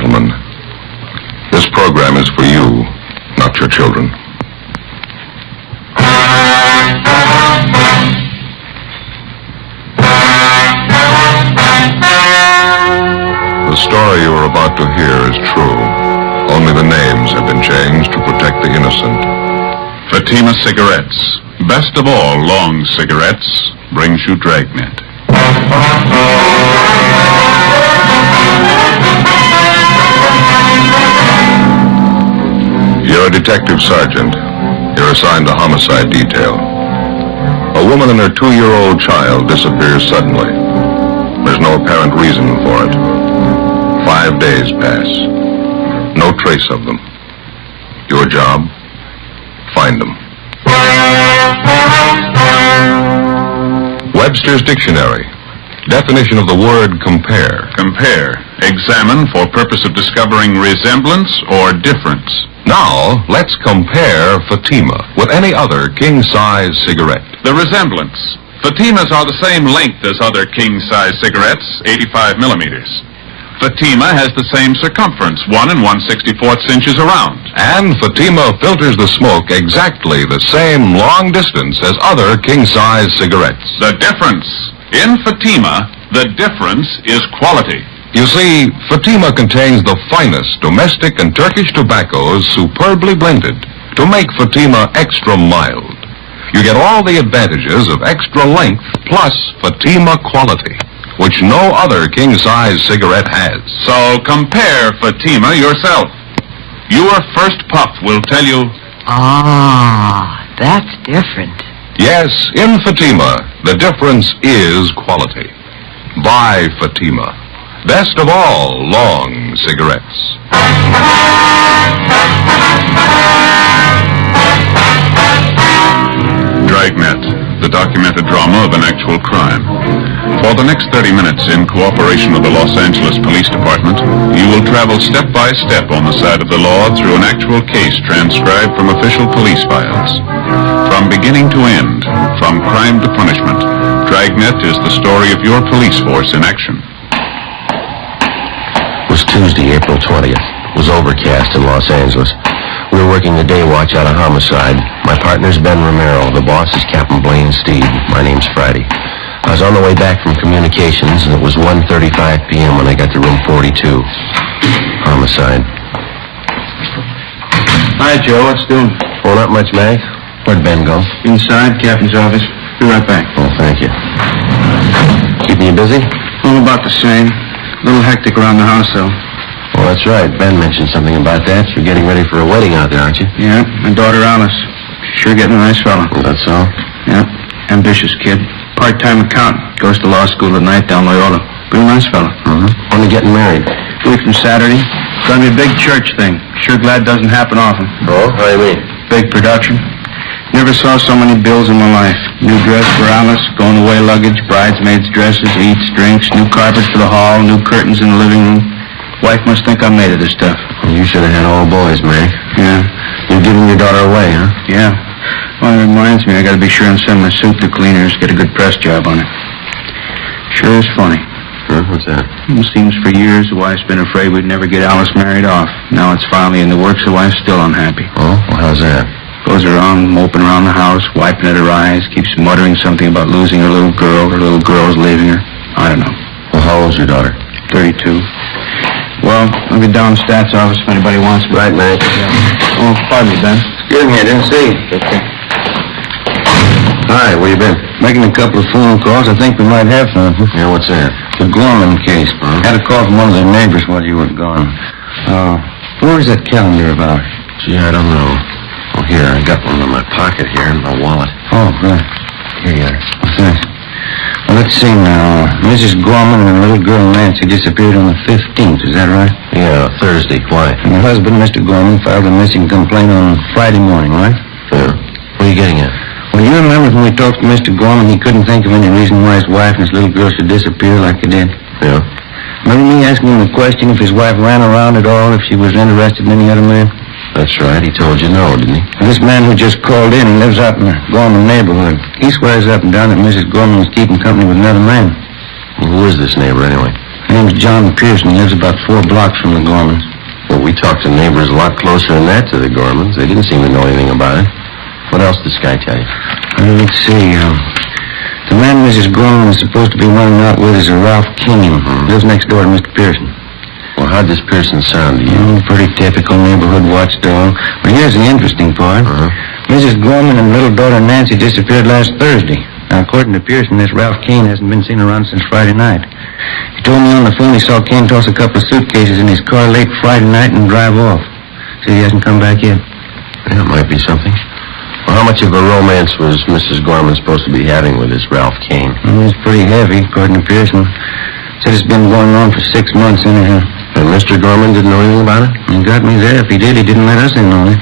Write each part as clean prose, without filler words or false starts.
gentlemen, this program is for you, not your children. The story you are about to hear is true. Only the names have been changed to protect the innocent. Fatima Cigarettes, best of all long cigarettes, brings you Dragnet. You're a detective sergeant. You're assigned to homicide detail. A woman and her 2-year-old child disappears suddenly. There's no apparent reason for it. 5 days pass. No trace of them. Your job? Find them. Webster's Dictionary. Definition of the word compare. Compare. Examine for purpose of discovering resemblance or difference. Now, let's compare Fatima with any other king-size cigarette. The resemblance. Fatimas are the same length as other king-size cigarettes, 85 millimeters. Fatima has the same circumference, 1 1/64 inches around. And Fatima filters the smoke exactly the same long distance as other king-size cigarettes. The difference. In Fatima, the difference is quality. You see, Fatima contains the finest domestic and Turkish tobaccos superbly blended to make Fatima extra mild. You get all the advantages of extra length plus Fatima quality, which no other king-size cigarette has. So compare Fatima yourself. Your first puff will tell you... Ah, that's different. Yes, in Fatima, the difference is quality. Buy Fatima. Best of all long cigarettes. Dragnet, the documented drama of an actual crime. For the next 30 minutes, in cooperation with the Los Angeles Police Department, you will travel step by step on the side of the law through an actual case transcribed from official police files. From beginning to end, from crime to punishment, Dragnet is the story of your police force in action. It was Tuesday, April 20th. It was overcast in Los Angeles. We were working the day watch out of homicide. My partner's Ben Romero. The boss is Captain Blaine Steed. My name's Friday. I was on the way back from communications, and it was 1:35 p.m. when I got to room 42. Homicide. Hi, Joe. What's doing? Oh, not much, Mag. Where'd Ben go? Inside, Captain's office. Be right back. Oh, thank you. Keeping you busy? Oh, about the same. A little hectic around the house, though. Oh, that's right. Ben mentioned something about that. You're getting ready for a wedding out there, aren't you? Yeah, my daughter Alice. She's sure getting a nice fella. Oh, that's all? Yeah, ambitious kid. Part-time accountant. Goes to law school at night down Loyola. Real nice fella. Mm-hmm. When are you getting married? Week from Saturday. It's gonna be a big church thing. Sure glad it doesn't happen often. Oh, how do you mean? Big production. Never saw so many bills in my life. New dress for Alice, going away luggage, bridesmaids' dresses, eats, drinks, new carpet for the hall, new curtains in the living room. Wife must think I'm made of this stuff. Well, you should have had all boys, Mary. Yeah. You're giving your daughter away, huh? Yeah. Well, it reminds me, I gotta be sure and send my suit to cleaners, get a good press job on it. Sure is funny. Huh? What's that? It seems for years the wife's been afraid we'd never get Alice married off. Now it's finally in the works, the wife's still unhappy. Oh, well, how's that? Goes around moping around the house, wiping at her eyes, keeps muttering something about losing her little girl's leaving her. I don't know. Well, how old's your daughter? 32. Well, I'll be down in the stats office if anybody wants me. Right, Mac. Yeah. Oh, pardon me, Ben. Excuse me, I didn't see. Okay. Hi, where you been? Making a couple of phone calls. I think we might have something. Yeah, what's that? The Gorman case. Had a call from one of their neighbors while you were gone. Where's that calendar of ours? Gee, I don't know. Oh, here, I got one in my pocket here in my wallet. Oh, right. Here you are. Thanks. Well, let's see now. Mrs. Gorman and her little girl Nancy disappeared on the 15th. Is that right? Yeah, Thursday. Why? And her husband, Mr. Gorman, filed a missing complaint on Friday morning, right? Yeah. What are you getting at? Well, you remember when we talked to Mr. Gorman, he couldn't think of any reason why his wife and his little girl should disappear like they did. Yeah. Remember me asking him the question if his wife ran around at all, if she was interested in any other man? That's right. He told you no, didn't he? And this man who just called in, he lives out in the Gorman neighborhood. He swears up and down that Mrs. Gorman was keeping company with another man. Well, who is this neighbor, anyway? My name's John Pearson. He lives about 4 blocks from the Gormans. Well, we talked to neighbors a lot closer than that to the Gormans. They didn't seem to know anything about it. What else did Sky tell you? Let's see. The man Mrs. Gorman is supposed to be running out with is a Ralph King. Lives next door to Mr. Pearson. Well, how'd this Pearson sound to you? Pretty typical neighborhood watchdog. But here's the interesting part. Mrs. Gorman and little daughter Nancy disappeared last Thursday. Now, according to Pearson, this Ralph Kane hasn't been seen around since Friday night. He told me on the phone he saw Kane toss a couple of suitcases in his car late Friday night and drive off. So he hasn't come back yet. Yeah, it might be something. Well, how much of a romance was Mrs. Gorman supposed to be having with this Ralph Kane? It's pretty heavy, according to Pearson. Said it's been going on for 6 months anyhow. And Mr. Gorman didn't know anything about it? He got me there. If he did, he didn't let us in on it.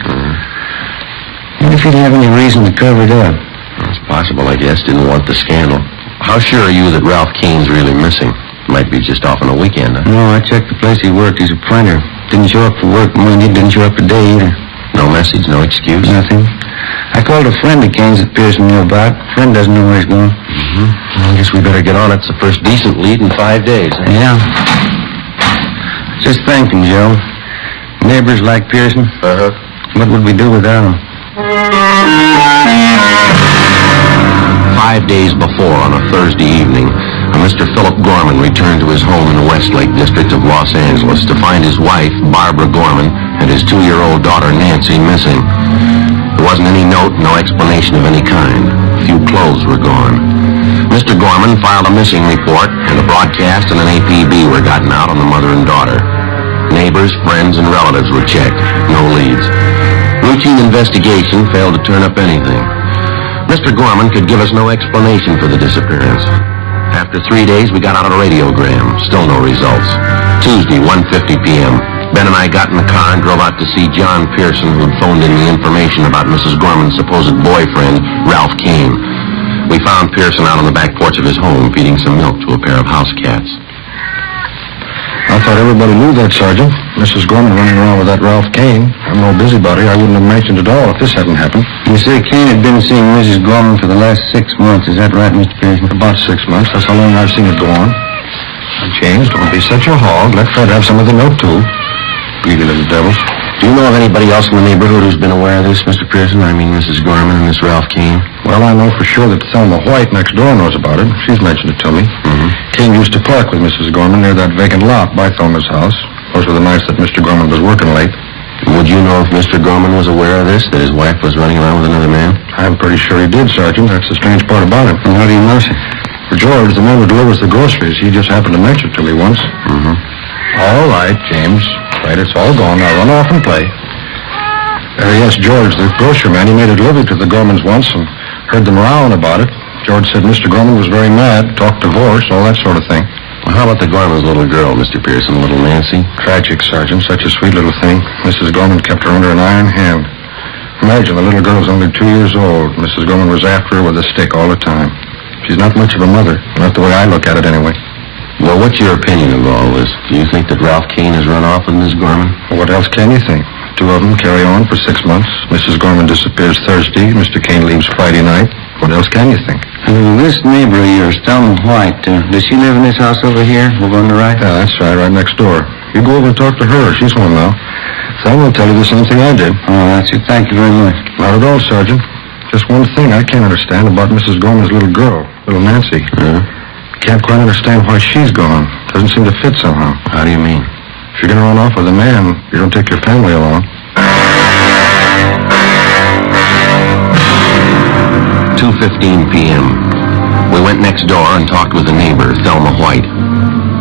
And if he'd have any reason to cover it up. Well, it's possible, I guess. Didn't want the scandal. How sure are you that Ralph Kane's really missing? Might be just off on a weekend, huh? No, I checked the place he worked. He's a printer. Didn't show up for work Monday. Didn't show up today either. No message, no excuse? Nothing. I called a friend of Kane's that Pearson knew about. Friend doesn't know where he's going. Well, I guess we better get on it. It's the first decent lead in 5 days. Huh? Yeah. Just thinking, Joe. Neighbors like Pearson. What would we do without him? 5 days before, on a Thursday evening, Mr. Philip Gorman returned to his home in the Westlake district of Los Angeles to find his wife, Barbara Gorman, and his 2-year-old daughter, Nancy, missing. There wasn't any note, no explanation of any kind. A few clothes were gone. Mr. Gorman filed a missing report, and a broadcast and an APB were gotten out on the mother and daughter. Neighbors, friends, and relatives were checked. No leads. Routine investigation failed to turn up anything. Mr. Gorman could give us no explanation for the disappearance. After 3 days, we got out a radiogram. Still no results. Tuesday, 1:50 p.m. Ben and I got in the car and drove out to see John Pearson, who'd phoned in the information about Mrs. Gorman's supposed boyfriend, Ralph Kane. We found Pearson out on the back porch of his home, feeding some milk to a pair of house cats. I thought everybody knew that, Sergeant. Mrs. Gorman running around with that Ralph Kane. I'm no busybody. I wouldn't have mentioned it all if this hadn't happened. You say Kane had been seeing Mrs. Gorman for the last 6 months. Is that right, Mr. Pearson? About 6 months. That's how long I've seen it go on. And James, don't be such a hog. Let Fred have some of the milk, too. Greedy little devils. Do you know of anybody else in the neighborhood who's been aware of this, Mr. Pearson? I mean, Mrs. Gorman and this Ralph Kane? Well, I know for sure that Thelma White next door knows about it. She's mentioned it to me. Kane used to park with Mrs. Gorman near that vacant lot by Thelma's house. Those were the nights that Mr. Gorman was working late. Would you know if Mr. Gorman was aware of this, that his wife was running around with another man? I'm pretty sure he did, Sergeant. That's the strange part about him. And how do you know, sir? For George, the man who delivers the groceries, he just happened to mention it to me once. All right, James. Right, it's all gone. Now run off and play. Yes, George, the grocery man, he made a delivery to the Gormans once and heard them rowing about it. George said Mr. Gorman was very mad, talked divorce, all that sort of thing. Well, how about the Gorman's little girl, Mr. Pearson, little Nancy? Tragic, Sergeant. Such a sweet little thing. Mrs. Gorman kept her under an iron hand. Imagine, the little girl was only 2 years old. Mrs. Gorman was after her with a stick all the time. She's not much of a mother. Not the way I look at it, anyway. Well, what's your opinion of all this? Do you think that Ralph Kane has run off with Miss Gorman? Well, what else can you think? 2 of them carry on for 6 months. Mrs. Gorman disappears Thursday. Mr. Kane leaves Friday night. What else can you think? This neighbor of yours, Thelma White, does she live in this house over here? Over on the right? Yeah, that's right, right next door. You go over and talk to her. She's home now. Thelma will tell you the same thing I did. Oh, that's it. Thank you very much. Not at all, Sergeant. Just one thing I can't understand about Mrs. Gorman's little girl, little Nancy. Can't quite understand why she's gone. Doesn't seem to fit somehow. How do you mean? If you're going to run off with a man, you don't take your family along. 2:15 p.m. We went next door and talked with the neighbor, Thelma White.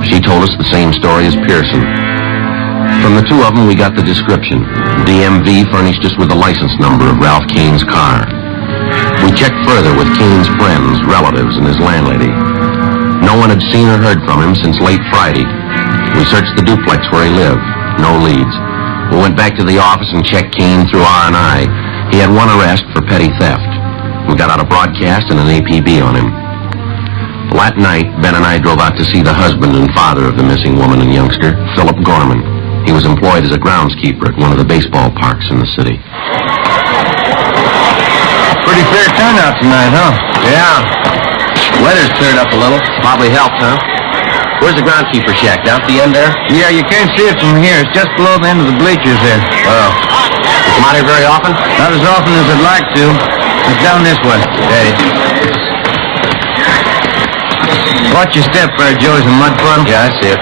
She told us the same story as Pearson. From the 2 of them, we got the description. DMV furnished us with the license number of Ralph Kane's car. We checked further with Kane's friends, relatives, and his landlady. No one had seen or heard from him since late Friday. We searched the duplex where he lived. No leads. We went back to the office and checked Kane through R&I. He had 1 arrest for petty theft. We got out a broadcast and an APB on him. Well, that night, Ben and I drove out to see the husband and father of the missing woman and youngster, Philip Gorman. He was employed as a groundskeeper at one of the baseball parks in the city. Pretty fair turnout tonight, huh? Yeah. Weather's cleared up a little. Probably helped, huh? Where's the groundkeeper shack? Down at the end there? Yeah, you can't see it from here. It's just below the end of the bleachers there. Oh. You come out here very often? Not as often as I'd like to. It's down this way. Hey. Watch your step there, Joe. There's a mud puddle. Yeah, I see it.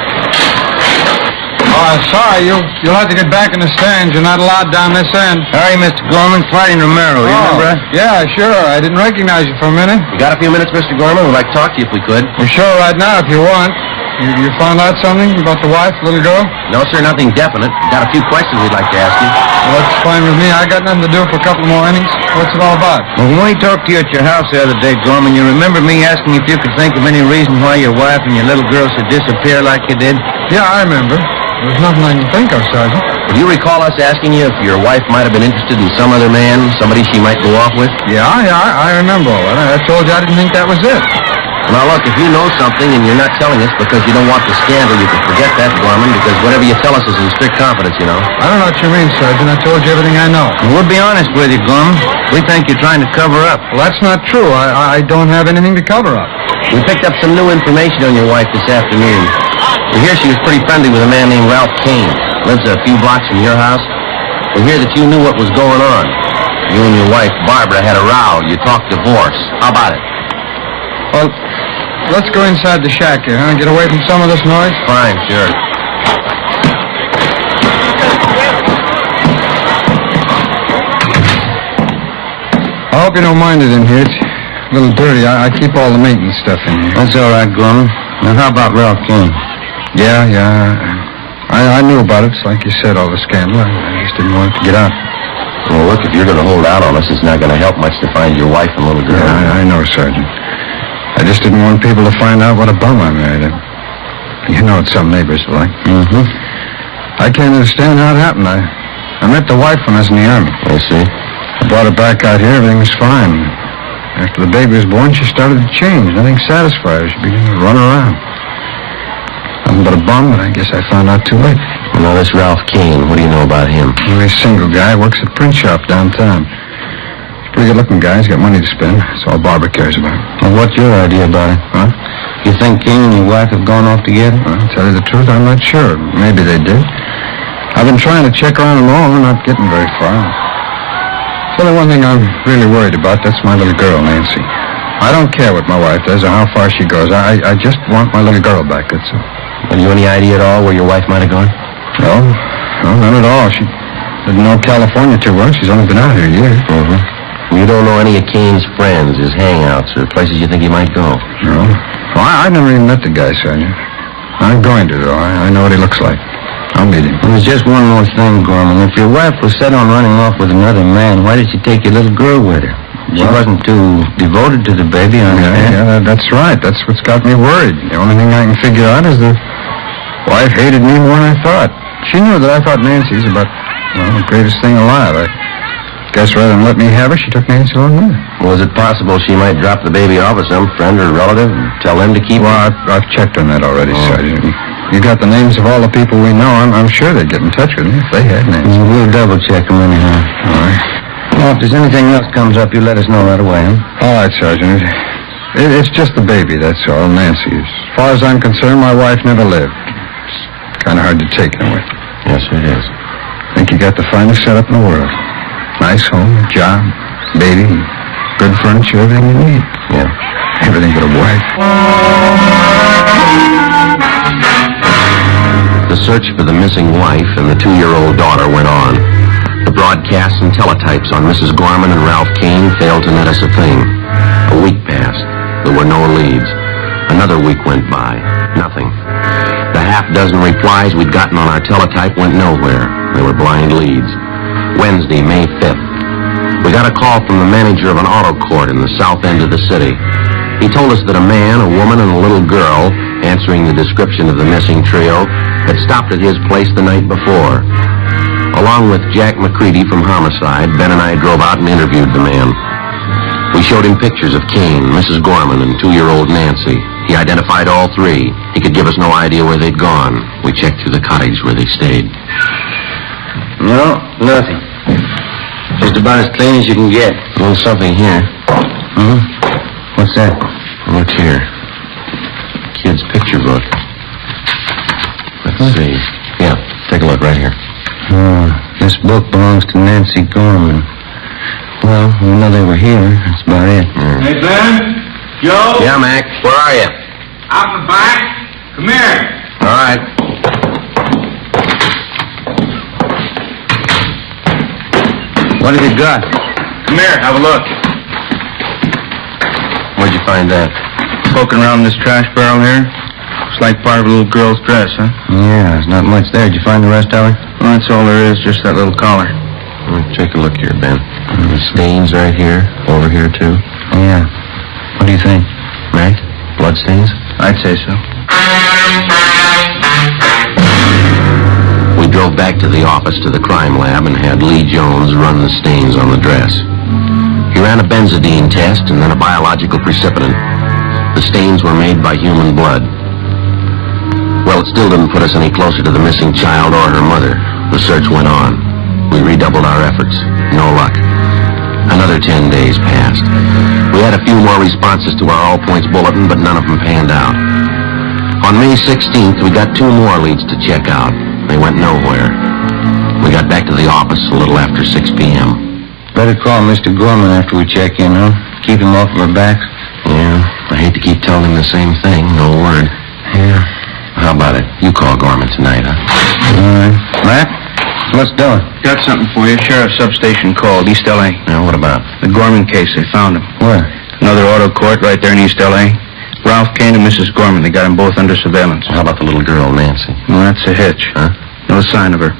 Oh, sorry. You'll have to get back in the stands. You're not allowed down this end. Hurry, Mr. Gorman. Friday Romero. You remember that? Yeah, sure. I didn't recognize you for a minute. You got a few minutes, Mr. Gorman? We'd like to talk to you if we could. We're sure right now if you want. You found out something about the wife, little girl? No, sir, nothing definite. Got a few questions we'd like to ask you. Well, that's fine with me. I got nothing to do for a couple more innings. What's it all about? Well, when we talked to you at your house the other day, Gorman, you remember me asking if you could think of any reason why your wife and your little girl should disappear like you did? Yeah, I remember. There's nothing I can think of, Sergeant. Do you recall us asking you if your wife might have been interested in some other man, somebody she might go off with? Yeah, I remember all that. I told you I didn't think that was it. Now, look, if you know something and you're not telling us because you don't want the scandal, you can forget that, Gorman, because whatever you tell us is in strict confidence, you know. I don't know what you mean, Sergeant. I told you everything I know. Well, we'll be honest with you, Gorman. We think you're trying to cover up. Well, that's not true. I don't have anything to cover up. We picked up some new information on your wife this afternoon. We hear she was pretty friendly with a man named Ralph Kane. Lives a few blocks from your house. We hear that you knew what was going on. You and your wife, Barbara, had a row. You talked divorce. How about it? Well, let's go inside the shack here, huh? Get away from some of this noise. Fine, sure. I hope you don't mind it in here. It's a little dirty. I keep all the maintenance stuff in here. That's all right, Gorman. Now, how about Ralph Kane? Yeah. I knew about it. It's like you said, all the scandal. I just didn't want it to get out. Well, look, if you're going to hold out on us, it's not going to help much to find your wife and little girl. Yeah, I know, Sergeant. I just didn't want people to find out what a bum I married. You know what some neighbors are like. Mm-hmm. I can't understand how it happened. I met the wife when I was in the Army. I see. I brought her back out here. Everything was fine. After the baby was born, she started to change. Nothing satisfied her. She began to run around. Nothing but a bum, but I guess I found out too late. Well, now, this Ralph Kane, what do you know about him? Well, he's a single guy. Works at a print shop downtown. He's a pretty good-looking guy. He's got money to spend. That's all Barbara cares about. Well, what's your idea about it? Huh? You think King and your wife have gone off together? Well, to tell you the truth, I'm not sure. Maybe they did. I've been trying to check around them all. We're not getting very far. So the one thing I'm really worried about, that's my little girl, Nancy. I don't care what my wife does or how far she goes. I just want my little girl back, that's all. Have you any idea at all where your wife might have gone? No, none at all. She didn't know California too well. She's only been out here a year. Mm-hmm. You don't know any of Kane's friends, his hangouts, or places you think he might go? No. Well, I never even met the guy, Sergeant. I'm going to, though. I know what he looks like. I'll meet him. There's just one more thing, Gorman. If your wife was set on running off with another man, why did she take your little girl with her? She wasn't too devoted to the baby, I understand. Yeah, that's right. That's what's got me worried. The only thing I can figure out is the wife hated me more than I thought. She knew that I thought Nancy's about, the greatest thing alive. I guess rather than let me have her, she took Nancy along with her. Was it possible she might drop the baby off with some friend or relative and tell them to keep Well, I've checked on that already, Sergeant. You got the names of all the people we know. I'm sure they'd get in touch with me if they had names. We'll double-check them anyhow. All right. Well, if there's anything else comes up, you let us know right away, huh? All right, Sergeant. It's just the baby, that's all, Nancy. As far as I'm concerned, my wife never lived. It's kind of hard to take in a way. Yes, it is. I think you got the finest setup in the world. Nice home, job, baby, good furniture, everything you need. Yeah. Everything but a wife. The search for the missing wife and the 2-year-old daughter went on. The broadcasts and teletypes on Mrs. Gorman and Ralph Kane failed to net us a thing. A week passed. There were no leads. Another week went by. Nothing. The half-dozen replies we'd gotten on our teletype went nowhere. They were blind leads. Wednesday, May 5th. We got a call from the manager of an auto court in the south end of the city. He told us that a man, a woman, and a little girl, answering the description of the missing trio, had stopped at his place the night before. Along with Jack McCready from Homicide, Ben and I drove out and interviewed the man. We showed him pictures of Kane, Mrs. Gorman, and 2-year-old Nancy. He identified all three. He could give us no idea where they'd gone. We checked through the cottage where they stayed. No, nothing. Just about as clean as you can get. There's something here. What's that? Look here. Kid's picture book. something? Let's see. Yeah, take a look right here. This book belongs to Nancy Gorman. Well, we know they were here. That's about it. Hey, Ben? Joe? Yeah, Mac, where are you? Out the back? Come here. All right. What have you got? Come here, have a look. Where'd you find that? Poking around this trash barrel here? Looks like part of a little girl's dress, huh? Yeah, there's not much there. Did you find the rest, Ellie? Well, that's all there is, just that little collar. Take a look here, Ben. The stains right here, over here, too. Yeah. What do you think? Mac, blood stains? I'd say so. We drove back to the office to the crime lab and had Lee Jones run the stains on the dress. He ran a benzodine test and then a biological precipitant. The stains were made by human blood. Well, it still didn't put us any closer to the missing child or her mother. The search went on. We redoubled our efforts. No luck. Another 10 days passed. We had a few more responses to our all-points bulletin, but none of them panned out. On May 16th, we got 2 more leads to check out. They went nowhere. We got back to the office a little after 6 p.m. Better call Mr. Gorman after we check in, huh? Keep him off of our backs. Yeah, I hate to keep telling him the same thing. No word. Yeah. How about it? You call Gorman tonight, huh? All right. Matt? What's doing? Got something for you. Sheriff's substation called, East L.A. Now, what about? The Gorman case, they found him. Where? Another auto court right there in East L.A. Ralph Kane and Mrs. Gorman, they got them both under surveillance. How about the little girl, Nancy? Well, that's a hitch. Huh? No sign of her.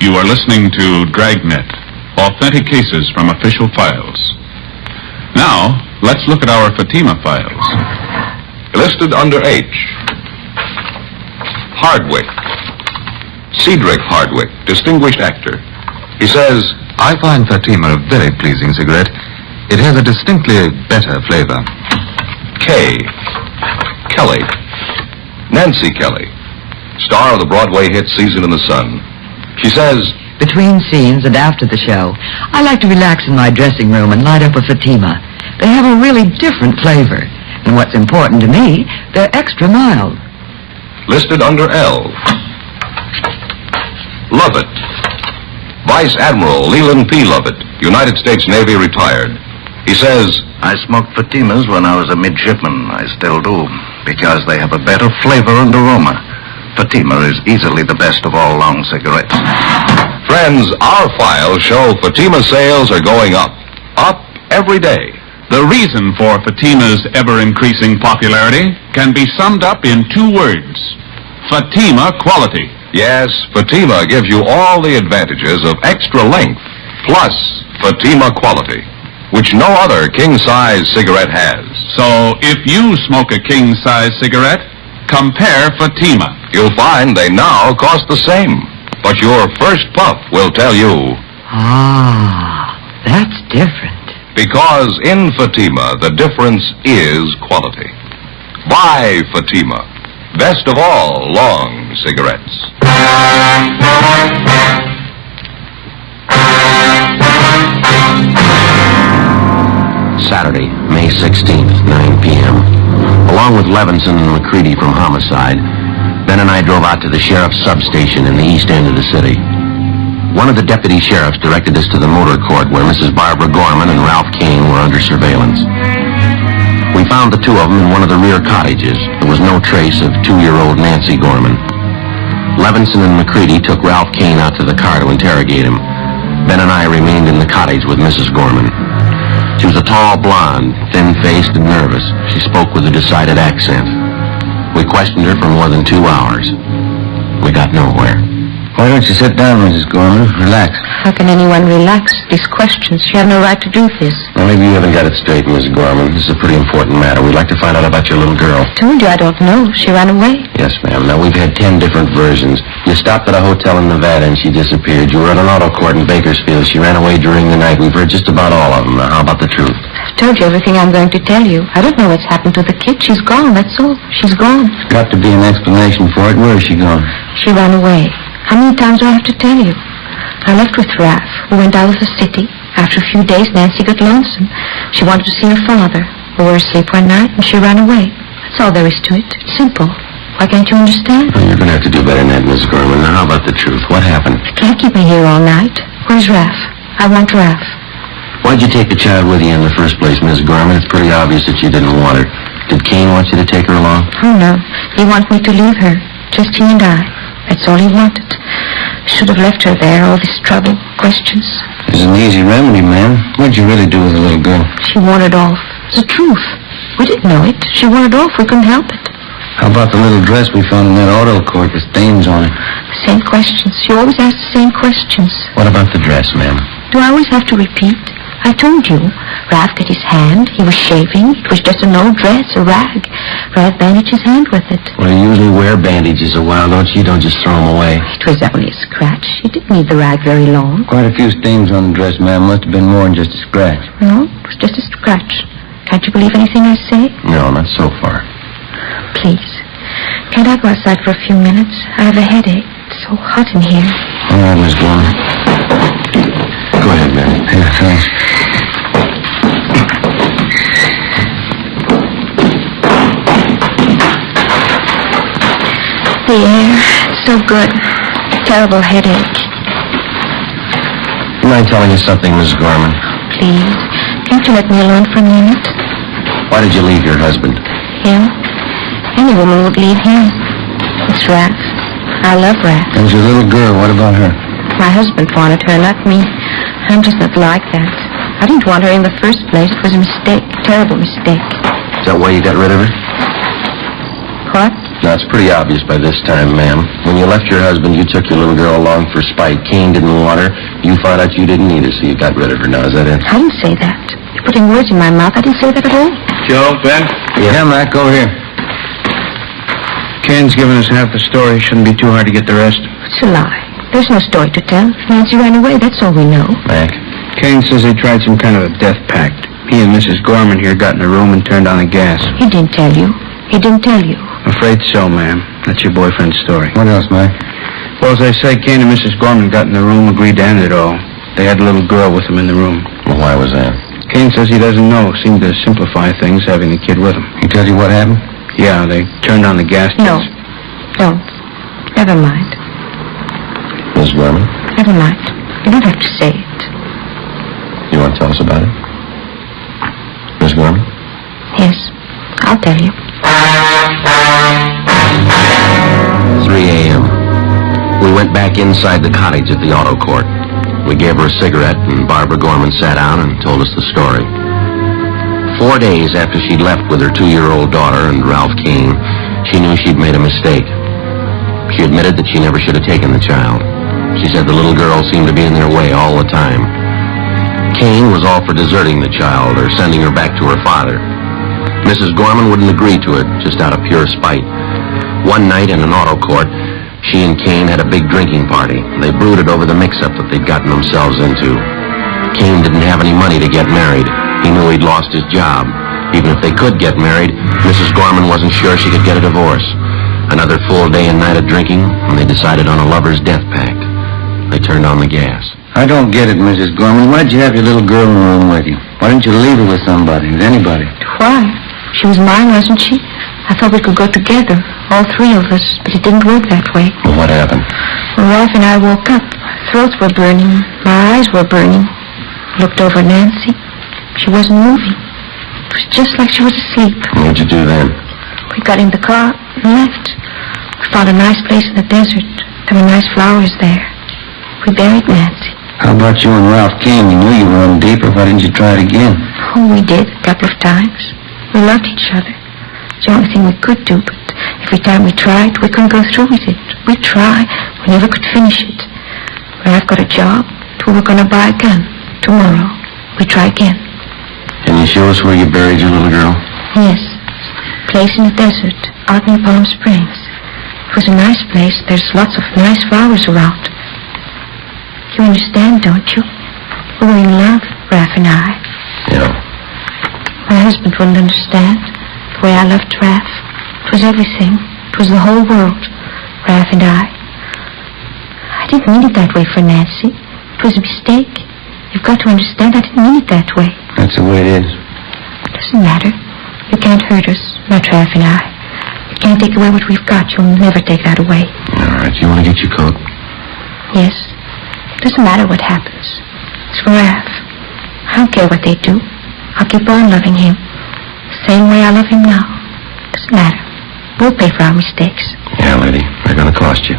You are listening to Dragnet, authentic cases from official files. Now, let's look at our Fatima files. Listed under H. Hardwick. Cedric Hardwick, distinguished actor. He says, I find Fatima a very pleasing cigarette. It has a distinctly better flavor. K. Kelly. Nancy Kelly, star of the Broadway hit Season in the Sun. She says, Between scenes and after the show, I like to relax in my dressing room and light up a Fatima. They have a really different flavor. And what's important to me, they're extra mild. listed under L. Lovett. Vice Admiral Leland P. Lovett, United States Navy, retired. He says, I smoked Fatimas when I was a midshipman. I still do, because they have a better flavor and aroma. Fatima is easily the best of all long cigarettes. friends, our files show Fatima sales are going up. Up every day. The reason for Fatima's ever-increasing popularity can be summed up in 2 words. Fatima quality. Yes, Fatima gives you all the advantages of extra length, plus Fatima quality, which no other king-size cigarette has. So if you smoke a king-size cigarette, compare Fatima. You'll find they now cost the same, but your first puff will tell you. Ah, that's different. Because in Fatima, the difference is quality. Buy Fatima. Best of all long cigarettes. Saturday, May 16th, 9 p.m. Along with Levinson and McCready from Homicide, Ben and I drove out to the sheriff's substation in the east end of the city. One of the deputy sheriffs directed us to the motor court where Mrs. Barbara Gorman and Ralph Kane were under surveillance. We found the 2 of them in one of the rear cottages. There was no trace of 2-year-old Nancy Gorman. Levinson and McCready took Ralph Kane out to the car to interrogate him. Ben and I remained in the cottage with Mrs. Gorman. She was a tall blonde, thin-faced and nervous. She spoke with a decided accent. We questioned her for more than 2 hours. We got nowhere. Why don't you sit down, Mrs. Gorman? Relax. How can anyone relax? These questions. You have no right to do this. Well, maybe you haven't got it straight, Mrs. Gorman. This is a pretty important matter. We'd like to find out about your little girl. I told you I don't know. She ran away. Yes, ma'am. Now, we've had 10 different versions. You stopped at a hotel in Nevada and she disappeared. You were at an auto court in Bakersfield. She ran away during the night. We've heard just about all of them. Now, how about the truth? I've told you everything I'm going to tell you. I don't know what's happened to the kid. She's gone, that's all. She's gone. There's got to be an explanation for it. Where is she gone? She ran away. How many times do I have to tell you? I left with Ralph. We went out of the city. After a few days, Nancy got lonesome. She wanted to see her father. We were asleep one night, and she ran away. That's all there is to it. It's simple. Why can't you understand? Well, you're going to have to do better than that, Miss Gorman. Now, how about the truth? What happened? I can't keep her here all night. Where's Raph? I want Raph. Why'd you take the child with you in the first place, Miss Gorman? It's pretty obvious that you didn't want her. Did Kane want you to take her along? Oh, no. He wanted me to leave her. Just he and I. That's all he wanted. Should have left her there, all this trouble, questions. There's an easy remedy, ma'am. What'd you really do with the little girl? She wandered off. It's the truth. We didn't know it. She wandered off. We couldn't help it. How about the little dress we found in that auto court with stains on it? Same questions. You always ask the same questions. What about the dress, ma'am? Do I always have to repeat? I told you. Raph got his hand. He was shaving. It was just an old dress, a rag. Raph bandaged his hand with it. Well, you usually wear bandages a while, don't you? You don't just throw them away. It was only a scratch. He didn't need the rag very long. Quite a few stains on the dress, ma'am. Must have been more than just a scratch. No, it was just a scratch. Can't you believe anything I say? No, not so far. Please. Can't I go outside for a few minutes? I have a headache. It's so hot in here. All right, Miss Gorman. Go ahead, Mary. Yeah, thanks. The air, it's so good. Terrible headache. Mind telling you something, Miss Gorman? Please, can't you let me alone for a minute? Why did you leave your husband? Him? Any woman would leave him. It's Raph. I love Raph. There's your little girl. What about her? My husband wanted her, not me. I'm just not like that. I didn't want her in the first place. It was a mistake, a terrible mistake. Is that why you got rid of her? What? Now, it's pretty obvious by this time, ma'am. When you left your husband, you took your little girl along for spite. Kane didn't want her. You found out you didn't need her, so you got rid of her. Now, is that it? I didn't say that. You're putting words in my mouth. I didn't say that at all. Joe, Ben? Yeah, Mac, go here. Kane's given us half the story. Shouldn't be too hard to get the rest. It's a lie. There's no story to tell. Nancy ran away. That's all we know. Mac? Kane says they tried some kind of a death pact. He and Mrs. Gorman here got in a room and turned on the gas. He didn't tell you. He didn't tell you. Afraid so, ma'am. That's your boyfriend's story. What else, Mac? Well, as I say, Kane and Mrs. Gorman got in the room, agreed to end it all. They had a little girl with them in the room. Well, why was that? Kane says he doesn't know. Seemed to simplify things, having the kid with him. He tell you what happened? Yeah, they turned on the gas. No. Don't. Never mind. Miss Gorman? Never mind. You don't have to say it. You want to tell us about it? Miss Gorman? Yes. I'll tell you. 3 a.m. We went back inside the cottage at the auto court. We gave her a cigarette, and Barbara Gorman sat down and told us the story. 4 days after she'd left with her 2-year-old daughter and Ralph Kane, she knew she'd made a mistake. She admitted that she never should have taken the child. She said the little girl seemed to be in their way all the time. Kane was all for deserting the child or sending her back to her father. Mrs. Gorman wouldn't agree to it, just out of pure spite. One night in an auto court, she and Kane had a big drinking party. They brooded over the mix-up that they'd gotten themselves into. Kane didn't have any money to get married. He knew he'd lost his job. Even if they could get married, Mrs. Gorman wasn't sure she could get a divorce. Another full day and night of drinking, and they decided on a lover's death pact. They turned on the gas. I don't get it, Mrs. Gorman. Why'd you have your little girl in the room with you? Why didn't you leave her with somebody, with anybody? Why? She was mine, wasn't she? I thought we could go together, all three of us, but it didn't work that way. Well, what happened? Well, Ralph and I woke up. Our throats were burning. My eyes were burning. Looked over at Nancy. She wasn't moving. It was just like she was asleep. What'd you do then? We got in the car and left. We found a nice place in the desert. There were nice flowers there. We buried Nancy. How about you and Ralph Kane? You knew you were in deeper. Why didn't you try it again? Oh, we did, a couple of times. We loved each other. It's the only thing we could do, but every time we tried, we couldn't go through with it. We'd try. We never could finish it. Ralph got a job. We were going to buy a gun. Tomorrow, we try again. Can you show us where you buried your little girl? Yes. Place in the desert, out near Palm Springs. It was a nice place. There's lots of nice flowers around. You understand, don't you? We were in love, Raph and I. Yeah. My husband wouldn't understand. The way I loved Raph. It was everything. It was the whole world. Raph and I. I didn't mean it that way for Nancy. It was a mistake. You've got to understand I didn't mean it that way. That's the way it is. It doesn't matter. You can't hurt us, not Ralph and I. You can't take away what we've got. You'll never take that away. All right, you want to get your coat? Yes. It doesn't matter what happens. It's for Ralph. I don't care what they do. I'll keep on loving him. The same way I love him now. Doesn't matter. We'll pay for our mistakes. Yeah, lady. They're going to cost you.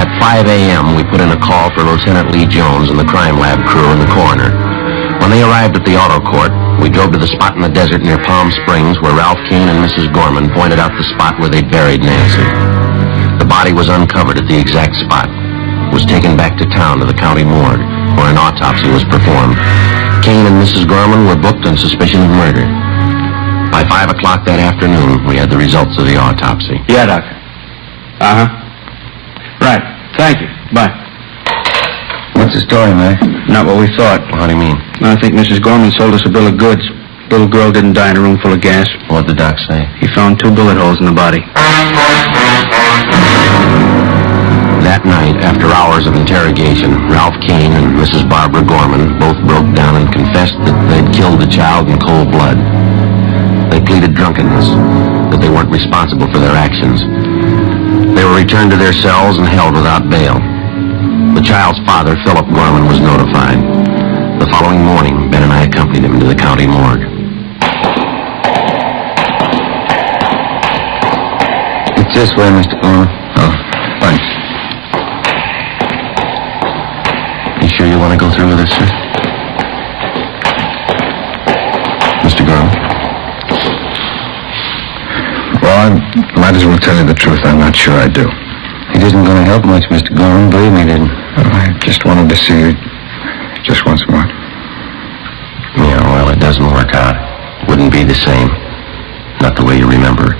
At 5 a.m., we put in a call for Lieutenant Lee Jones and the crime lab crew and the coroner. When they arrived at the auto court, we drove to the spot in the desert near Palm Springs where Ralph Kane and Mrs. Gorman pointed out the spot where they'd buried Nancy. The body was uncovered at the exact spot. It was taken back to town to the county morgue, where an autopsy was performed. Kane and Mrs. Gorman were booked on suspicion of murder. By 5 o'clock that afternoon, we had the results of the autopsy. Yeah, Doctor. Uh-huh. Right. Thank you. Bye. What's the story, May? Not what we thought. How do you mean? I think Mrs. Gorman sold us a bill of goods. Little girl didn't die in a room full of gas. What'd the doc say? He found 2 bullet holes in the body. That night, after hours of interrogation, Ralph Kane and Mrs. Barbara Gorman both broke down and confessed that they'd killed the child in cold blood. They pleaded drunkenness, that they weren't responsible for their actions. They were returned to their cells and held without bail. The child's father, Philip Gorman, was notified. The following morning, Ben and I accompanied him to the county morgue. It's this way, Mr. Gorman. Oh, thanks. You sure you want to go through with this, sir? Mr. Gorman? Well, I might as well tell you the truth. I'm not sure I do. It isn't going to help much, Mr. Gorman. Believe me, it isn't. I just wanted to see you just once more. Yeah, well, it doesn't work out. Wouldn't be the same. Not the way you remember it.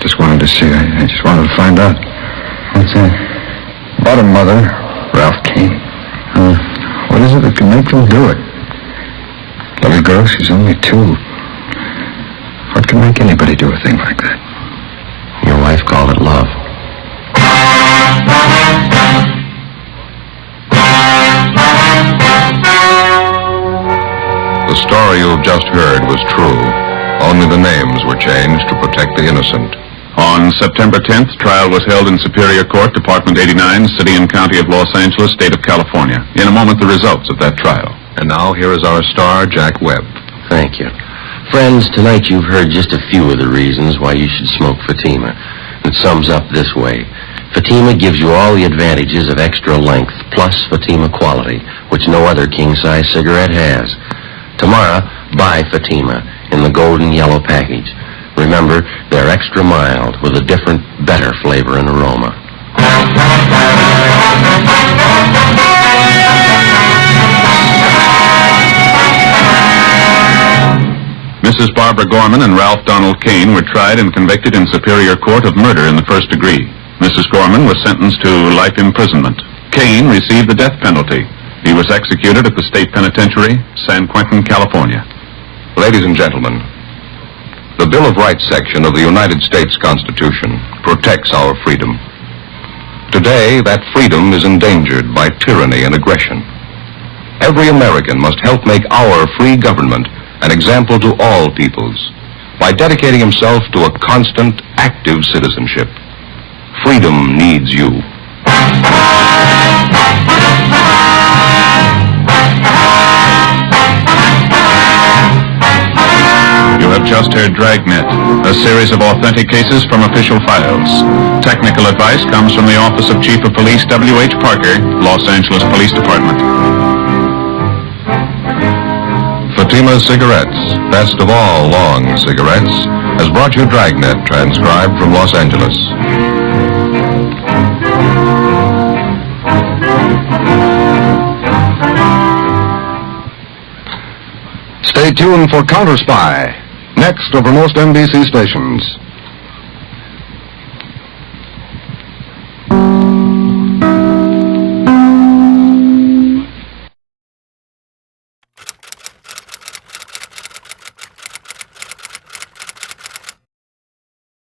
Just wanted to see. I just wanted to find out. What's that? About her mother, Ralph Kane. What is it that can make them do it? Little girl, she's only 2. What can make anybody do a thing like that? Your wife called it love. The story you've just heard was true. Only the names were changed to protect the innocent. On September 10th, trial was held in Superior Court, Department 89, City and County of Los Angeles, State of California. In a moment, the results of that trial. And now here is our star, Jack Webb. Thank you. Friends, tonight you've heard just a few of the reasons why you should smoke Fatima. It sums up this way. Fatima gives you all the advantages of extra length, plus Fatima quality, which no other king-size cigarette has. Tomorrow, buy Fatima in the golden yellow package. Remember, they're extra mild with a different, better flavor and aroma. Mrs. Barbara Gorman and Ralph Donald Kane were tried and convicted in Superior Court of murder in the first degree. Mrs. Gorman was sentenced to life imprisonment. Kane received the death penalty. He was executed at the State Penitentiary, San Quentin, California. Ladies and gentlemen, the Bill of Rights section of the United States Constitution protects our freedom. Today, that freedom is endangered by tyranny and aggression. Every American must help make our free government an example to all peoples by dedicating himself to a constant, active citizenship. Freedom needs you. You have just heard Dragnet, a series of authentic cases from official files. Technical advice comes from the Office of Chief of Police W.H. Parker, Los Angeles Police Department. Fatima Cigarettes, best of all long cigarettes, has brought you Dragnet, transcribed from Los Angeles. Stay tuned for Counter Spy, next over most NBC stations.